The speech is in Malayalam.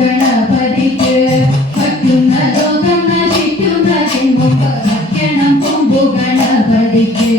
ഗണപതിക്ക് പറ്റുന്നതോ നശിക്കുന്നതിന് മുമ്പ് വയ്ക്കണം കൊമ്പു ഗണപതിക്ക്.